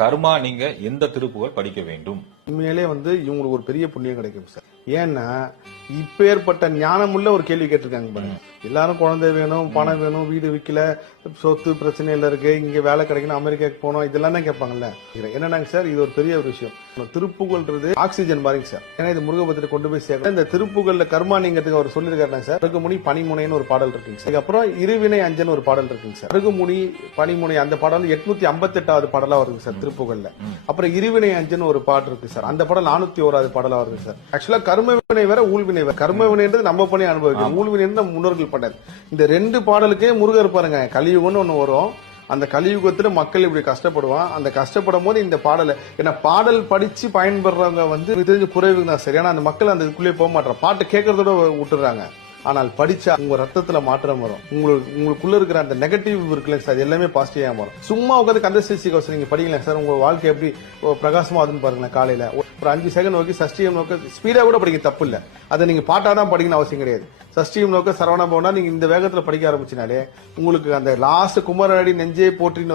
கர்மா நீங்க எந்த திருப்புகழ் படிக்க வேண்டும்? உண்மையிலே இவங்களுக்கு ஒரு பெரிய புண்ணியம் கிடைக்கும் சார். ஏன்னா இப்பேற்பட்ட ஞானமுள்ள ஒரு கேள்வி கேட்டிருக்காங்க பாருங்க. எல்லாரும் குழந்தை வேணும், பணம் வேணும், வீடு விற்கல, சொத்து பிரச்சனையில இருக்கு, இங்க வேலை கிடைக்கணும், அமெரிக்காக்கு போனோம், இதெல்லாம் தான் கேட்பாங்கல்ல. என்னன்னாங்க சார், இது ஒரு பெரிய ஒரு விஷயம். திருப்புகழ்ன்றது ஆக்சிஜன் மாதிரிங்க சார். ஏன்னா இது முருகபத்திர கொண்டு போய் சேர்க்க இந்த திருப்புகள்ல கர்மானிங்கிறதுக்கு அவர் சொல்லியிருக்காரு சார். அருகுமுனி பனிமுனைன்னு ஒரு பாடல் இருக்குங்க சார். அதுக்கப்புறம் இருவினை அஞ்சன் ஒரு பாடல் இருக்குங்க சார். அருகுமுனி பனிமுனை அந்த பாடல் 858வது பாடலா வருது சார் திருப்புகள்ல. அப்புறம் இருவினை அஞ்சன் ஒரு பாடல் இருக்கு சார். அந்த பாடல் 401வது பாடலா வருது சார். ஆக்சுவலா கர்ம வினை வேற, ஊழ்வினை வேற. கர்ம வினைன்றது நம்ம பண்ணி அனுபவிக்கணும், ஊழ்வினை நம்ம முன்னோர்கள் பண்ணது. இந்த ரெண்டு பாடலுக்கே முருகர் பாருங்க, கலியுகம்னு ஒண்ணு வரும். அந்த கலியுகத்துல மக்கள் இப்படி கஷ்டப்படுவான். அந்த கஷ்டப்படும் போது இந்த பாடல, ஏன்னா பாடல் படிச்சு பயன்படுறவங்க தெரிஞ்ச குறைவு தான் சரி. ஆனா அந்த மக்கள் அந்த இதுக்குள்ளே போக மாட்டாங்க, பாட்டு கேட்கறதோட விட்டுறாங்க. ஆனால் படிச்சா உங்க ரத்தத்துல மாற்றம் வரும். உங்களுக்குள்ள இருக்கிற அந்த நெகட்டிவ் இருக்குல்ல சார், அது எல்லாமே பாசிட்டிவா மாறும். சும்மா உட்காந்து கந்தசஷ்டி கவசம் நீங்க படிக்கலாம் சார், உங்க வாழ்க்கை எப்படி பிரகாசமா அதுன்னு பாருங்களேன். காலையில ஒரு 5 செகண்ட் நோக்கி சஷ்டியம் நோக்க ஸ்பீடா கூட படிக்க தப்பு இல்ல. அதை நீங்க பாட்டாதான் படிக்கணும் அவசியம் கிடையாது. சஷ்டியம் நோக்க சரவணா போனா நீங்க இந்த வேகத்துல படிக்க ஆரம்பிச்சினாலே உங்களுக்கு அந்த லாஸ்ட் குமரடி நெஞ்சே போற்றின்னு